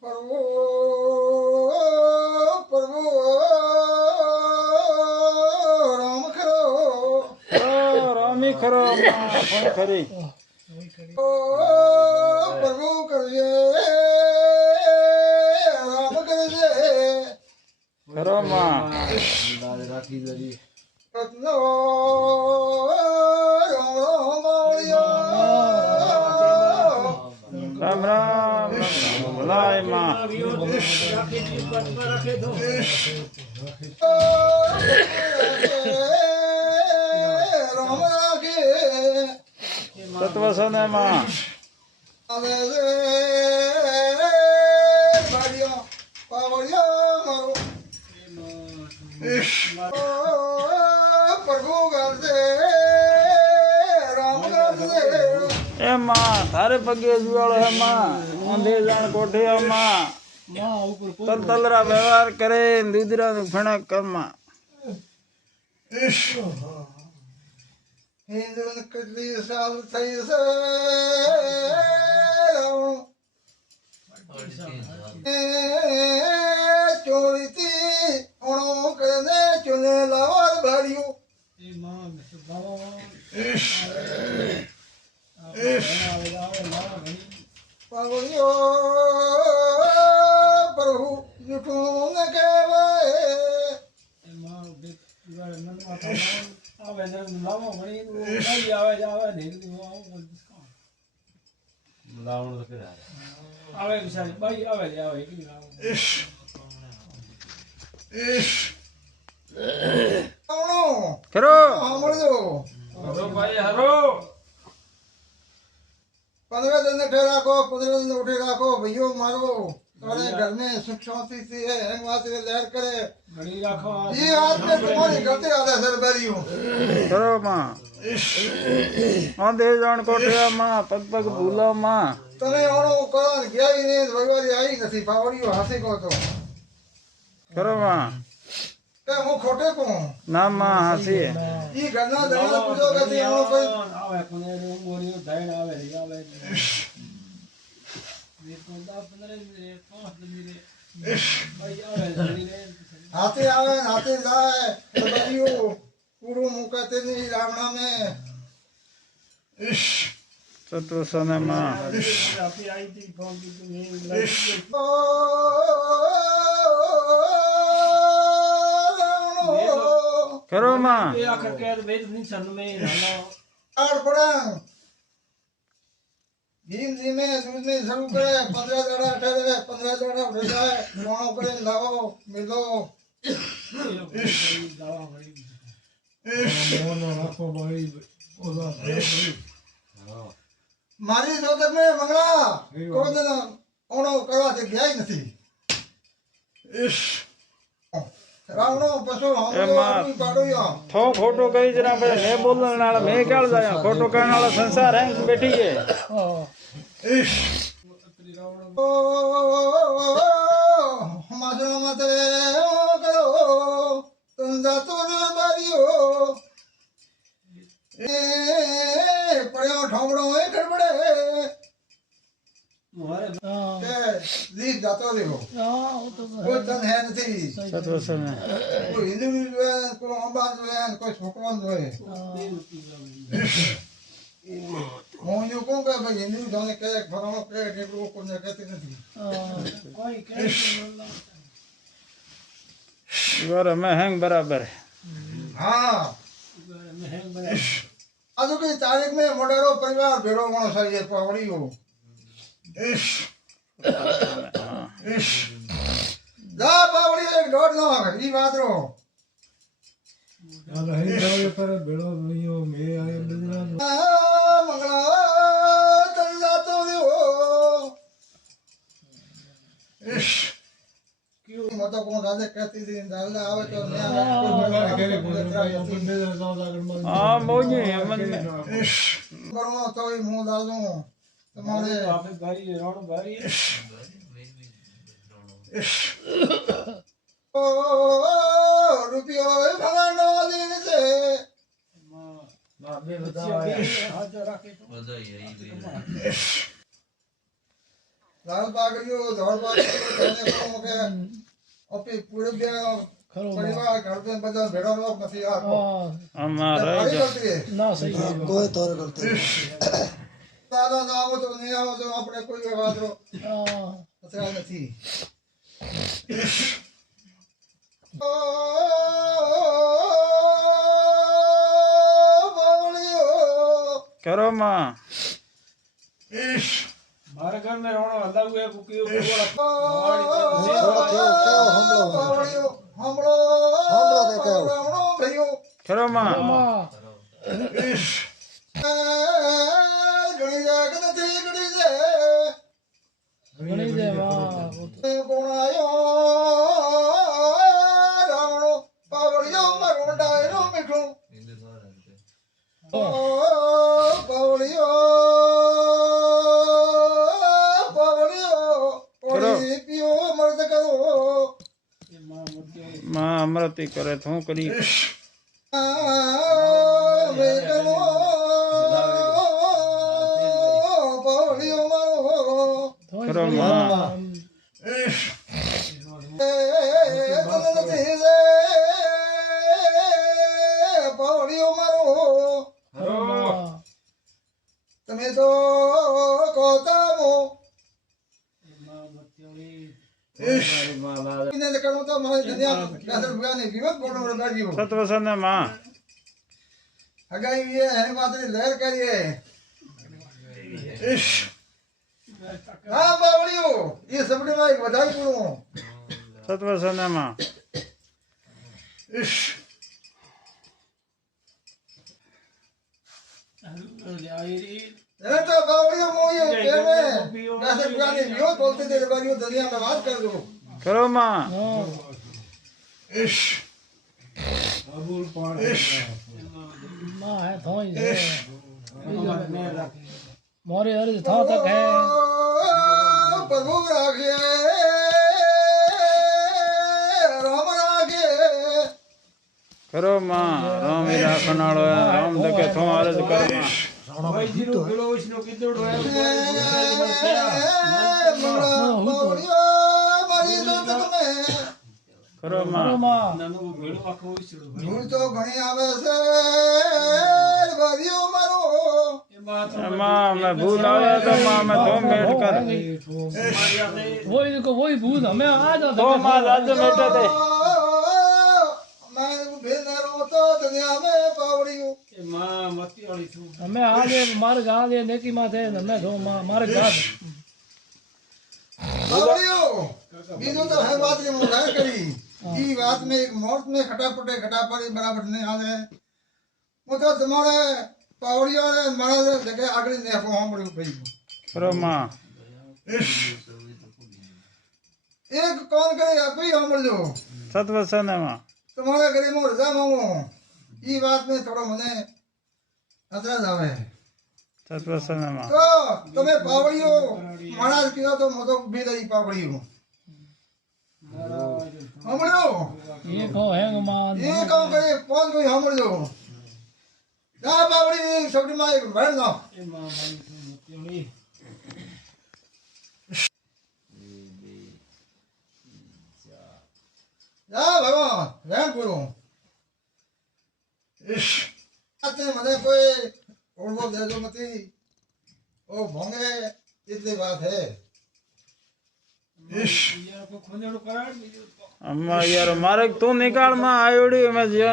પ્રભુ પ્રભુ રામ ખરો રામી ખરો પણ ખરી પ્રભુ કરજે રામ કરજે ખરો માં રત્નો રામ રામ બાવળિયા રામ રામ ભલાય માં રામ રાખે તત્વસને માં આવે ભાડિયા પાવળિયા મારો પ્રભુ કરજે રામ કરજે એ માં તારે પગે જુવાળો હે માં ઊંધે જાણ કોઠિયામાં તલતલરા વ્યવહાર કરે દૂધરા નું ફણક કરમાં હિન્દુને કેટલી સાલ થઈ છે ચોરીથી ઓણો કરીને ચૂને લાવવા ભાડ્યું પાવળિયો પ્રભુ જૂઠું ને કહેવાય ખરો સાંભળજો 15 दिन ने ठहरा को 15 दिन उठे राखो भैयो मारो तुम्हारे घर में सुख शांति सी है बात लहर करे घड़ी राखो ये बात में तुम्हारी गलती आधा सर बैरियो ખરો માં ઊંધે જાણ કોઠિયામાં પગ પગ ભૂલામાં તમે ઓણો કરો ગયા ને રવિવારે આવી નથી પાવડીઓ હાસી કો તો ખરો માં કે હું ખોટે કો ના માં હાસી ઈ ઘરના દણા પૂજો કે ઓણો કોઈ આવે કોને મોરીઓ ધાઈડ આવે રી આવે રે તો 10 15 રે 5 રે ભાઈ આવે જડી રે हाथी आवे हाथी जाए बलियो पूरो मुकते नहीं रावणा में તત્વસને માં આપી આવી હતી ફોન કીધું મેં ખરો માં એ આખર કે વેદ ની સન મે નાનો आड़ पड़ा धीम धीमे दूध में शुरू करे 15 दाड़ा ठहरे 15 दाड़ा उठ जाए मोणो करे लाओ मिलो દવા મળી मारी जोतक में मंगला कोई दिन ओणो करवा से गया ही नहीं रावणो पशु हम पाड़ो या થો ખોટું કહી જરા પછી મેં બોલણ વાળા મેં ક્યાં જાય ખોટું કહેણ વાળો સંસાર હે બેઠી છે ओ मासरा माते ओ करो तंदा तुर बारियो ए पड़ियो ठोमड़ो ए खड़बड़े મારે के लीक जातो देखो कोई तन है नहीं તત્વસને कोई हिंदू जो है कोई अंबा जो है कोई छोकरान जो है मोहनियो को का भाई हिंदू जाने के फरानो के नेबरो को ने कहते नहीं કોઈ કે ઈવાર અમે હેંગ બરાબર हाँ મે હેંગ બના आज की तारीख में मोडेरो परिवार भेड़ो मानो सारी पावड़ी हो जा पावड़ी एक डोर ना ई बात रो मंगला चल जातो हो क्यों मत को दादे कहती थी दादा आवे तो मैं હા મોજી અમને करो तो ही मुंह दादो तुम्हारे આપણે ભારી રોડ ભારી ओ रुपयो भगवानो दिन से બે બધા હાથ રાખે તો लाल बाग બળિયો ધોળબાગ તેને કહું કે ઓપી પૂરે બે ખરો પરિવાર ઘર पे બધા ભેડો લોક નથી આખો આમાં રહી જા ના સહી કોઈ તોર કરते તારા ના આવો તો નહીં આવો તો આપણે કોઈ વાતો હા અથડા નથી કરો માં મારા ઘર ને રોણો હલાવું એક ઉકીઓ કરો માં ઘણી દે માં માં અમરતી કરે તો હું કરી કરો માં તમે તો કોતામો ઇને કરું તો મારે દુનિયા કાસર ભગાને વિવત બોનો રગાડ્યો સતવસન માં હગાઈ એ માત્ર લહેર કરીએ હા બાવળિયો એ સબડી માં વધાઈ પૂરું સતવસન માં એને તો બાવળિયો મોય કેમે કાસર ભગાને વિવત બોલતે તે રગાડ્યો દુનિયા में बात कर दो કરો માં માં હે થોઈ છે મોરે હરી થા તક હે प्रभु राखे राम राखे કરો માં રામ ઈ રાખનાળો રામ દકે થો અરજ કરો માં ભાઈ જીરો કિલો ઉસનો કીધોડો હે મારી તો તમે કરો માં માં નાનો ભેડો આખો ઉસડો ભૂલ તો ઘણી આવે છે બારીઓ મારો માં मैं भूल आवे तो मां मैं तो मेट कर वही भूल हमें आज तो मां राज मेटे दे मैं बेनरो तो दुनिया में पावड़ियो मां मती वाली छू हमें आज मार गा दे नेकी माथे हमें दो मार गा पावड़ियो बीजो तो है बात ये मुझे करी ई बात में एक मौत में खटापटे खटापड़ी बराबर नहीं हाल है वो तो तुम्हारे पावड़ियों ने मरा जगह आगली ने को हम बड़ी भाई કરો માં एक कौन करे अभी हम लो સતવસન માં तुम्हारे घरे में रजा मांगो ई बात में थोड़ा मने अतरा जावे સતવસન માં तो तुम्हें पावड़ियो महाराज किया तो मतो भी रही पावड़ियो हम लो ये को है मां ये कौन करे कौन कोई हम लो जा पावड़ी सबड़ी में एक भर लो ए मां भाई मती वाली जा भगवान रहन करो आते मने कोई ओढ़ो दे दो मती ओ भोंगे इतनी बात है यार को खोनेड़ो कराड़ बीजो अम्मा यार मारे तू निकाल માં આયોડી મે જે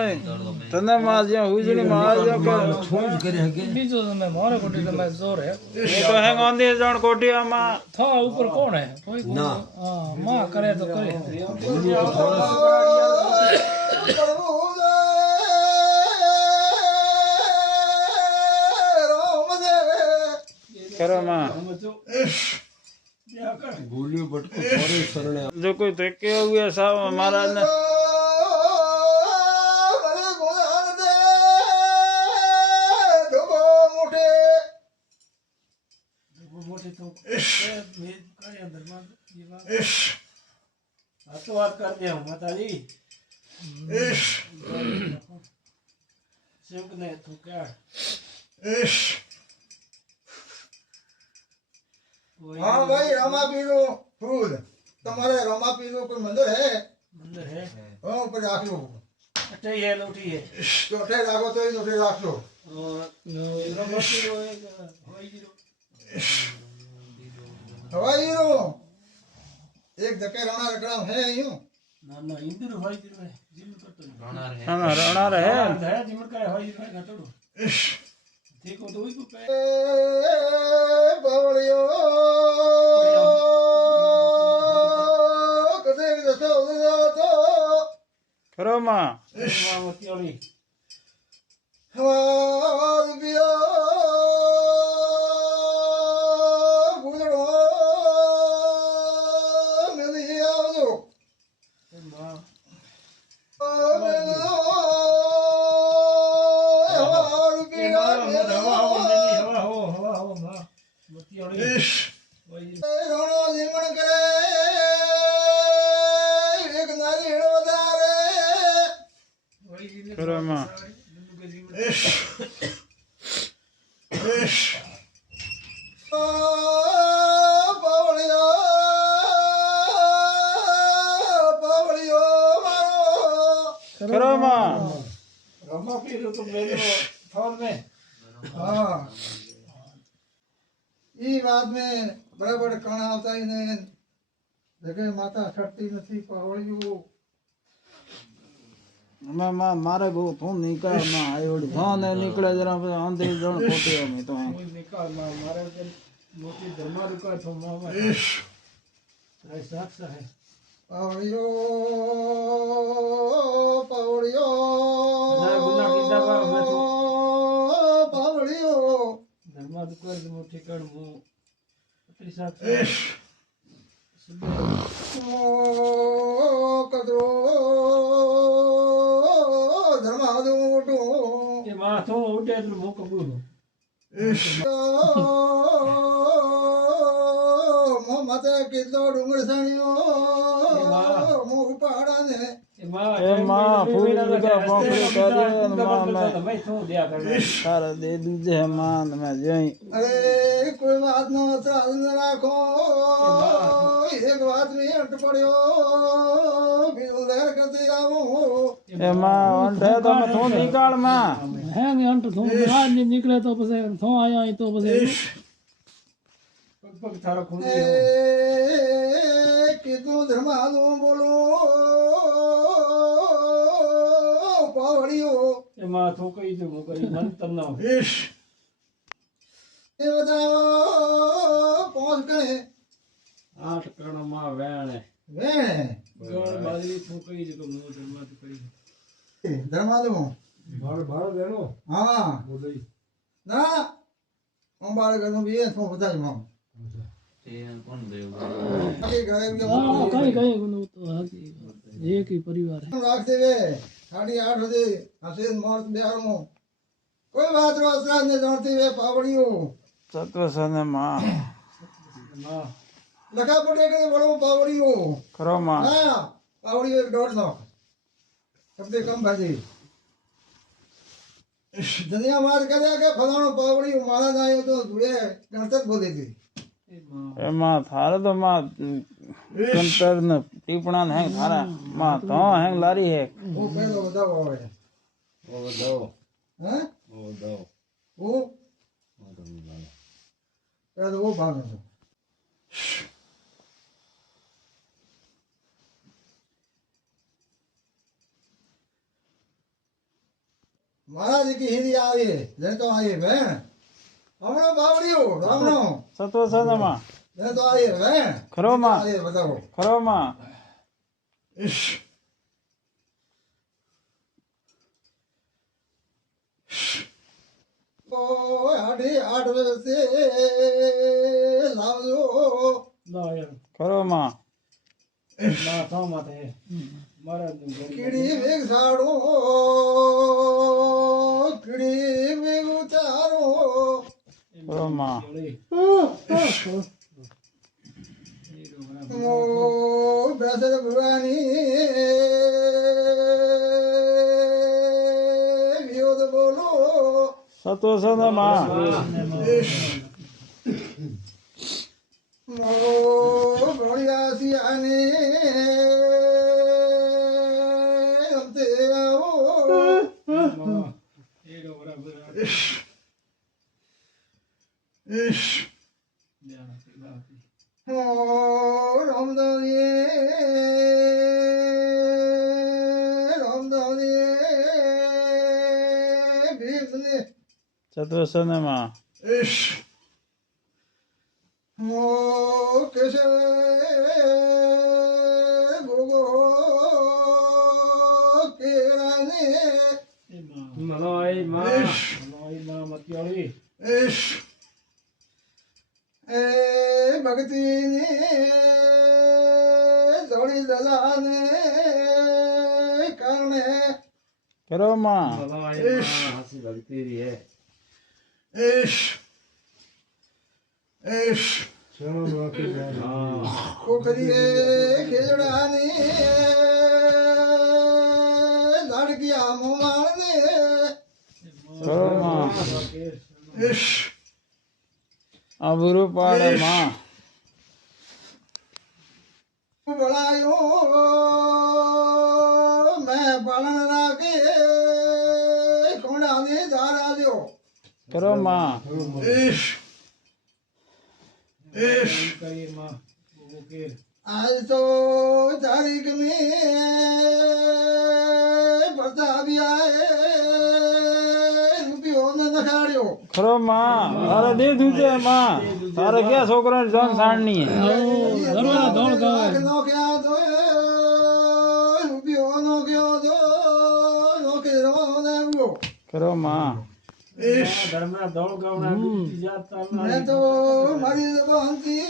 તને માં જે હુજણી માં આજો કે बीजो में मारे कोटी में जोर है એ તો હે ગોંધી જણ કોઠિયા માં था ऊपर कौन है कोई ना हां मां करे तो करे प्रभु राम दे કરો માં हम जो क्या कर गोलियों बटको थोड़े शरणे જો કોઈ તો કે हुए સાવ महाराज ने મને ગુણાન દે ધોબો મોટે मोटे तो मैं करे अंदर में ये बात तो बात कर दे हूं माता जी सिंक ने तो क्या हाँ भाई रामा पीरो फूल तुम्हारे रमापी નું કોઈ મંદિર હે મંદિર હે ઉપર રાખજો અટે એ લોટી હે ચોથે રાખો તો એ ચોથે રાખજો રમતી રો એક હોય જીરો હવાઈ રો એક ધકે રાણા રકડા હે યું ના ના ઇન્દિર હોય જીરો હે જીમ કરતો રણા રહે હે જીમ કરે હોય જીરો હે ઘટડો ઠીક તો હોય કો પે બાવળિયો કદે દસો તો ખરો માં મતિયોળી હવા ગુજરો મેલી આવજો માં હવા હો માં મતિયોળી હોય જીરો હોય જીરો ખરો માં ખરો માં रमा पीरो तो मेरे फोन में हाँ ये बात में बड़े बड़े कण आवता ही नहीं देखे माता छटती नहीं पावड़ियों માં મારે બહુ ફોન નીકળે માં આયોડી ફોન નીકળે જરા આંધે જણ ખોટી અમે તો कोई निकाल मारे के मोटी धर्मा रुका तो मामा ऐसा सा है पावड़ियों पावड़ियों ना गुना की दवा मैं तो पावड़ियों धर्मा रुका तो मोटी कर मु अपनी साथ कदरो धर्मादो ये माथो उठे तो मु कबूल माता किलो डूंगर साणियो मुंह पहाड़ा ने ये मां એ માં ફૂલ બધા પોકડી કરે માં मैं तो दिया कर તારે દે દૂજે માં તમે જઈ अरे कोई बात न त्रास न राखो एक बात में अट पड़ियो फिर उधर करते जाओ એ માં અંધે તમે તો નીકાળ માં है मैं अंत तो बाहर नहीं निकले तो बस तो आया तो बस पग थारा खोल दिया कितु धर्मादो बोलो पावड़ियो ये मां तो कई जो कई मन तन ना ये बताओ पहुंच गए 8 कण मां वेण वे गण बाजरी तो कई जो मो धर्मा तो कई धर्मादो भाड़ देनो हाँ बोलई ना हम बार करनो भी है तो बता दो आगे गए के हां कई कई गुनो तो एक ही परिवार है राखते वे 8:30 बजे हसीन मौत बिहारो कोई बात रो असरा ने जानती वे पावड़ियो સત્વ સને માં मां लखा पड़े के बोलो पावड़ियो ખરો માં हाँ पावड़ियो एक डोट लो सबसे कम भाजी दुनिया मार कर के फलाणो पावड़ियो मारा जाए तो जुड़े गणतक बोले थी એમાં થારે તો માં કંતર ને ટીપણા ને હેંગ થારા માં તો હેંગ લારી હે वो पहले बताओ है वो दो हैं वो दो वो पहले वो भाग दो महाराज की हिंदी आई है जने तो आई है बहन हमरो बावड़ियो रामनो સત્વ સને માં जने तो आई है बहन ખરો માં आई है बताओ ખરો માં तो 8:30 बजे से लावो ना यार ખરો માં ना तो मत है मारा कीड़ी वेग साड़ो कीड़ी वेग उतारो ખરો માં ओ बेसर भवानी वियोद बोलो સત્વ સને માં ओ बढ़िया બસિયાને રમતે આવો એડો બરાબર હો રામદાવીએ ભીમને ચતુર્સનમાં હો કેશવ ગોગો કેરાને મલોઈ માં મતિયાળી એ ભક્તિને જોડી દલાને કારણે કરો માં મલોઈ માં હાસી ભક્તિ રી હે કોકરીએ ખેજડાની લાડકિયા મોમાળને કરો માં અબરું પાડે માં બળાયો મેં પાલન રાખે કોડાને ધારા લ્યો કરો માં કરીએ માં ઓકે આજ તો તારીખ में પ્રતાપ્યા રૂપિયો ન નખાડ્યો ખરો માં તારે દીધું છે માં તારે ક્યાં છોકરા જન સાણની હે નોખ્યા તો રૂપિયો નોખ્યો તો નોખી રવાનો આવ્યો કરો માં ધર્મના દોડ ગાવના દુખતી જાતા મેં તો મારી જબાનથી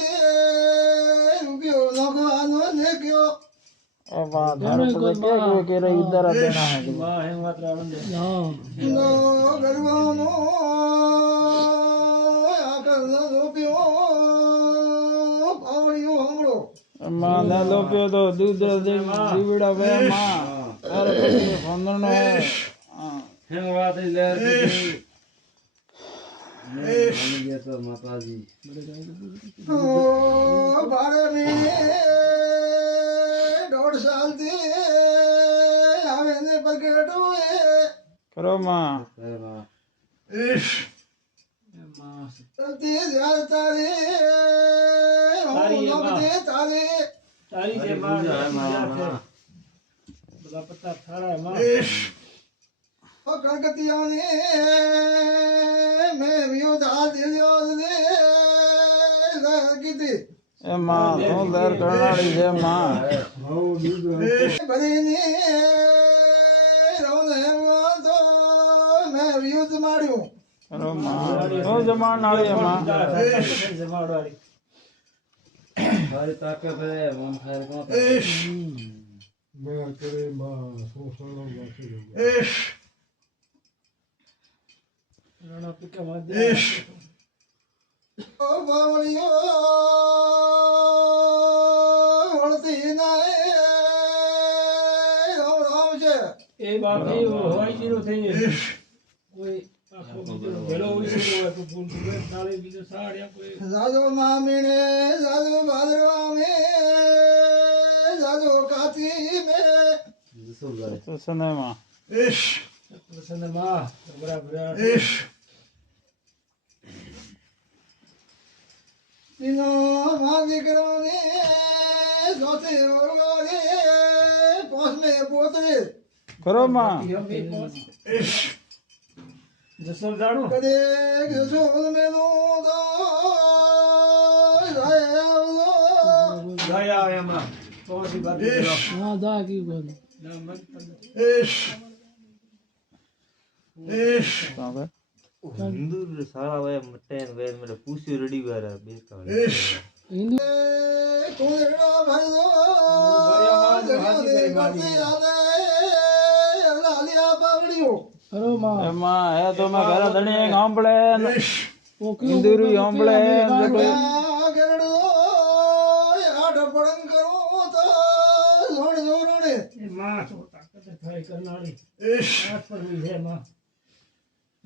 રૂપિયો નોખવાનો ને કયો વાહ તારે પડે કે કોઈ કે રહી ઉધારા દેના હે માં હે વાત રાવણ નો ગરવાનો આકરનો રૂપિયો પાવડિયો હમળો માં ના લોપ્યો તો દૂધ દે દીવડા વે માં તારે પડે ફોંદરનો હે હે વાત લેર તો માતાજી ઓ બારે મે 1.5 સાલથી આવે ને પગડો એ કરો માં તે જાર તારે તારી હું એમાં. નોકતે તારે તારી જે માં બધા પત્તા થારા માં ઓ કણકતિયાને મેં વિયો ધા દેલ્યો ને કીધી એ માં શું દર કરનાળી છે માં ભરીને રોને તો મેં વિયુદ્ધ માર્યું કરો માં શું જમાનાળી એમાં જમાડવાળી મારી તાકાત હે મન ખાય કોણ રણા પિકા મધ્ય ઓ બાવળિયો વળતી નાય રામ રામ છે એ બાકી હોય જીરો થઈ કોઈ આખો બીજો ભેળો હોય છે હોય તો ફૂલ ફૂલ નાળે બીજો સાડ્યા કોઈ જાદો મામીને જાદો ભાદરવા મે જાદો કાતી મે સનમાં પ્રસન્ન માં બરાબર તીનો માં દીકરોને સોતે ઓરવારે પોસમે પોતરે કરો માં જસલ જાણું કદે જસોલ મેલો તો જાય આવલો ગયા એમાં તોથી બાકી હા દા કી બોલ ના મત हिंदू सारा वे मटेन वे मेरे पूछी रेडी वाला बेस का હિન્દુ કોદરડા ભરલો જગને કરતી આલે લાલિયા બાવળિયો કરો માં એમાં હે તો મેં ઘરે ધણી સાંભળે ઓકે ઇન્દુરી સાંભળે ગરડો આઠ પડંગ કરો તો લોણ જોરણે એ માં તો તાકાત થાય કરનાળી આઠ પર બી છે માં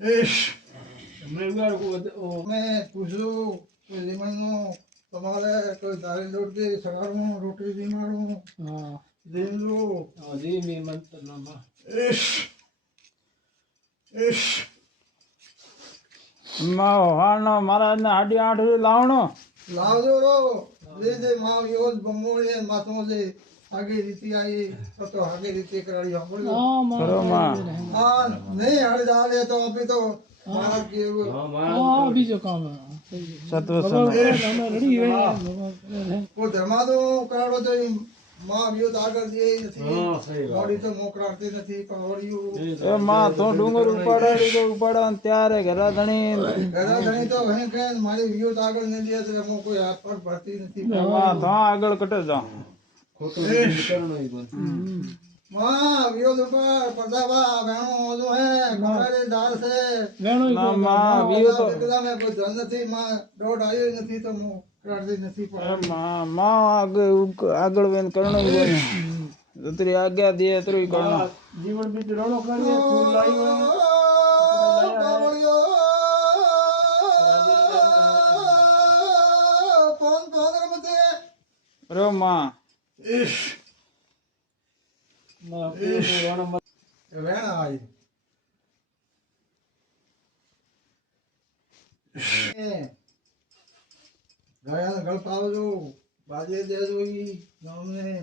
મેં ઉગાડ કો મેં પૂછ્યું લીમણનો તમારે કોઈ દારી રોટલી સવારમાં રોટલી દીમાડું હા દીમલું હજી મેં મંત્ર નામાં માં હાનો મહારાજ ને હાડી આઠ લાવણો લાવજો રો જે માં યોજ બમોળે માથો જે આગે રીતિ આવી તો આગે રીતિ કરાડી આપણો હા કરો માં હા નહીં હળ જાલે તો અભી તો મહારાજ કે હા બીજો કામ સત્વ અમે રેડી હોય કો ધર્માદો કરાડો તો માં વિયો તો આગળ દે નથી મોડી તો મોકરાડતી નથી પાવડિયું એ માં તો ડુંગર ઉપાડાડી તો ઉપાડવા ત્યારે ઘરા ધણી ઘણા ધણી તો વહે કે મારી વિયો તો આગળ નહીં દે તો હું કોઈ હાથ પર ભરતી નથી માં તો આગળ કટે જાઓ માં વિયો ઉપર પડદાવા વેણો જો હે ઘોડાની દાલ છે વેણો ના માં વિયો તો એકલા મેં કોઈ ધન નથી માં દોડ આવ્યો નથી તો હું કરાડતી નથી પણ માં આગળ વેન કરણો જતરી આજ્ઞા દે તરી કરણો જીવન બીજ રણો કરીએ ફૂલ લાવ્યો રો માં માં પૂરું રણ વેણ આવી ગાયા ગળ પાવજો બાજે દેજો ઈ ગામને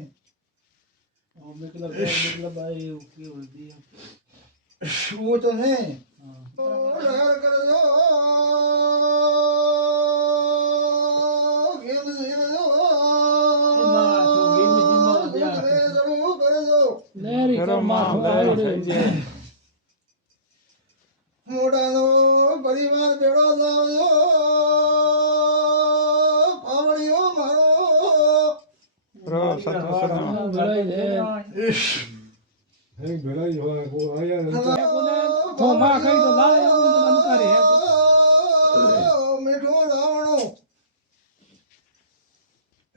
મતલબ ભાઈ ઓકે વધી શું તો ને લહેર કરજો ગેમ જીવજો જરૂર કરજો લેરી કરો માં મોટાનો પરિવાર ભેળો લાવજો પાવડીઓ મારો રો સત્વ ભરાઈ દે તો માં કઈ તો લાય મન કરે મીઠો રાવણો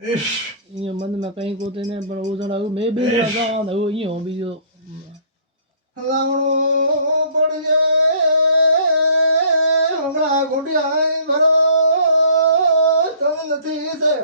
અહીંયા મન માં કઈ કોતે ને પણ ઉજણ મે બે જાવ ને અહીંયા બીજો રાવણો પડી જાય હમણાં ગોટિયા ભરો તો નથી છે